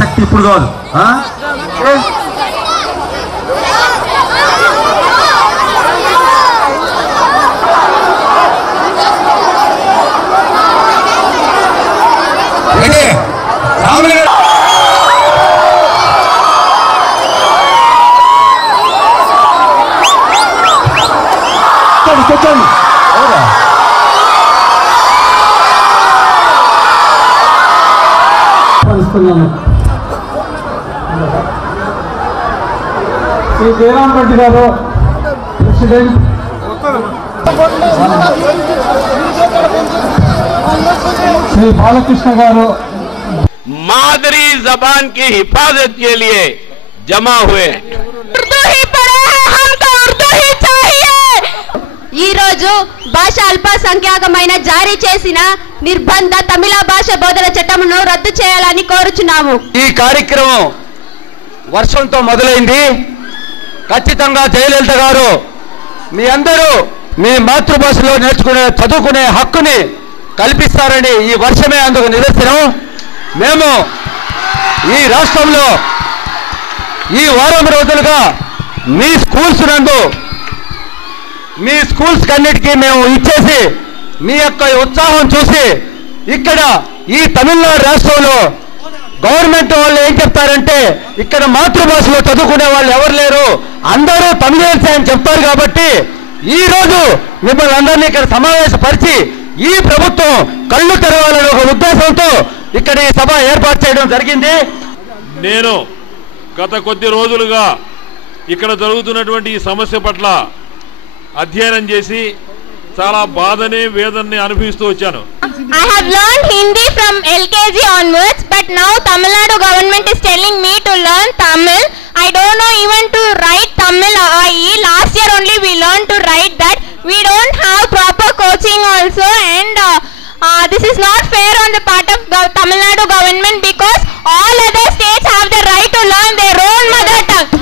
శక్తి ఇప్పుడు కాదు. శ్రీ జయరాం రెడ్డి గారు ప్రెసిడెంట్, శ్రీ బాలకృష్ణ గారు मादरी जबान की हिफाजत के लिए जमा हुए భాష అల్పసంఖ్యాకమైన జారీ చేసిన నిర్బంధ తమిళ భాష బోధన చట్టమును రద్దు చేయాలని కోరుచున్నాము. ఈ కార్యక్రమం వర్షంతో మొదలైంది. ఖచ్చితంగా జయలలిత గారు మీ అందరూ మీ మాతృభాషలో చదువుకునే హక్కుని కల్పిస్తారని ఈ వర్షమే అందుకు నిదర్శనం. మేము ఈ రాష్ట్రంలో ఈ వారం రోజులుగా మీ స్కూల్స్ నందు మీ స్కూల్స్ కన్నిటికీ మేము ఇచ్చేసి మీ యొక్క ఉత్సాహం చూసి ఇక్కడ ఈ తమిళనాడు రాష్ట్రంలో గవర్నమెంట్ వాళ్ళు ఏం చెప్తారంటే ఇక్కడ మాతృభాషలో చదువుకునే వాళ్ళు ఎవరు లేరు, అందరూ తమిళేల్సే అని చెప్తారు. కాబట్టి ఈ రోజు మిమ్మల్ని అందరినీ ఇక్కడ సమావేశపరిచి ఈ ప్రభుత్వం కళ్ళు తెరవాలని ఒక ఉద్దేశంతో ఇక్కడ ఈ సభ ఏర్పాటు చేయడం జరిగింది. నేను గత కొద్ది రోజులుగా ఇక్కడ జరుగుతున్నటువంటి ఈ సమస్య పట్ల అధ్యయనం చేసి చాలా బాధని వేదనని అనుభవిస్తూ వచ్చాను. I have learned Hindi from LKG onwards, but now Tamil Nadu government is telling me to learn Tamil. I don't know even to write Tamil IE. Last year only we learned to write that. We don't have proper coaching also, and this is not fair on the part of Tamil Nadu government.